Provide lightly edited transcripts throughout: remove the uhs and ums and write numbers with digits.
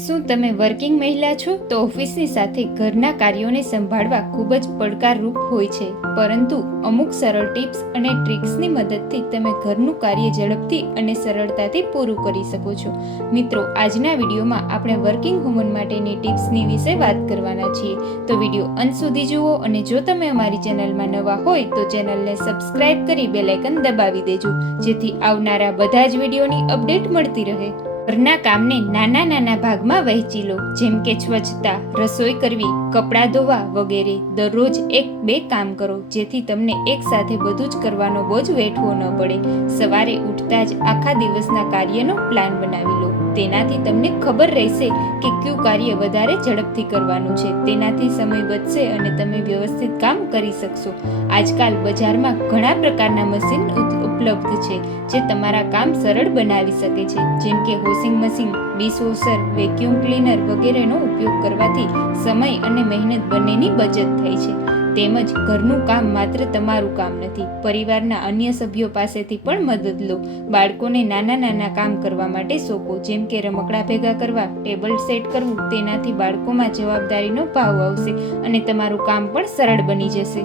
શું તમે વર્કિંગ મહિલા છો તો ઓફિસની સાથે ઘરના કાર્યોને સંભાળવા ખૂબ જ પડકારરૂપ હોય છે, પરંતુ અમુક સરળ ટિપ્સ અને ટ્રિક્સની મદદથી તમે ઘરનું કાર્ય ઝડપથી અને સરળતાથી પૂરું કરી શકો છો. મિત્રો, આજના વિડીયોમાં આપણે વર્કિંગ વુમન માટેની ટિપ્સની વિશે વાત કરવાના છીએ, તો વિડીયો અંત સુધી જુઓ. અને જો તમે અમારી ચેનલમાં નવા હોય તો ચેનલને સબસ્ક્રાઇબ કરી બેલ આઇકન દબાવી દેજો, જેથી આવનારા બધા જ વિડીયોની અપડેટ મળતી રહે. ઘરના કામને નાના નાના ભાગમાં વહેંચી લો, જેમ કે સ્વચ્છતા, રસોઈ કરવી, કપડાં ધોવા વગેરે. દરરોજ 1-2 કામ કરો, જેથી તમને એક સાથે બધું જ કરવાનો બોજ વેઠવો ન પડે. સવારે ઉઠતા જ આખા દિવસના કાર્યનો પ્લાન બનાવી લો. તેનાથી તમને ખબર રહેશે કે કયું કાર્ય વધારે ઝડપથી કરવાનું છે. તેનાથી સમય બચશે અને તમે વ્યવસ્થિત કામ કરી શકશો. આજકાલ બજારમાં ઘણા પ્રકારના મશીન ઉપલબ્ધ છે જે તમારા કામ સરળ બનાવી શકે છે, જેમ કે washing machine, dishwasher, vacuum cleaner વગેરેનો ઉપયોગ કરવાથી સમય અને મહેનત બંનેની બચત થાય છે. તેમજ ઘરનું કામ માત્ર તમારું કામ નથી, પરિવારના અન્ય સભ્યો પાસેથી પણ મદદ લો. બાળકોને નાના નાના કામ કરવા માટે સોંપો, જેમ કે રમકડા ભેગા કરવા, ટેબલ સેટ કરવું. તેનાથી બાળકોમાં જવાબદારીનો ભાવ આવશે અને તમારું કામ પણ સરળ બની જશે.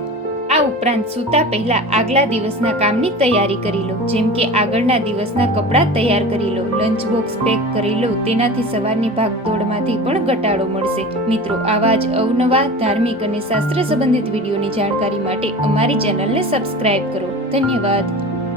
આ ઉપરાંત સૂતા પહેલા આગલા દિવસના કામની તૈયારી કરી લો, જેમ કે આગળના દિવસના કપડાં તૈયાર કરી લો, લંચ બોક્સ પેક કરી લો. તેનાથી સવારની ભાગદોડમાંથી પણ ઘટાડો મળશે. મિત્રો, આવા જ અવનવા ધાર્મિક અને શાસ્ત્ર સંબંધિત વિડીયોની જાણકારી માટે અમારી ચેનલને સબસ્ક્રાઇબ કરો. ધન્યવાદ.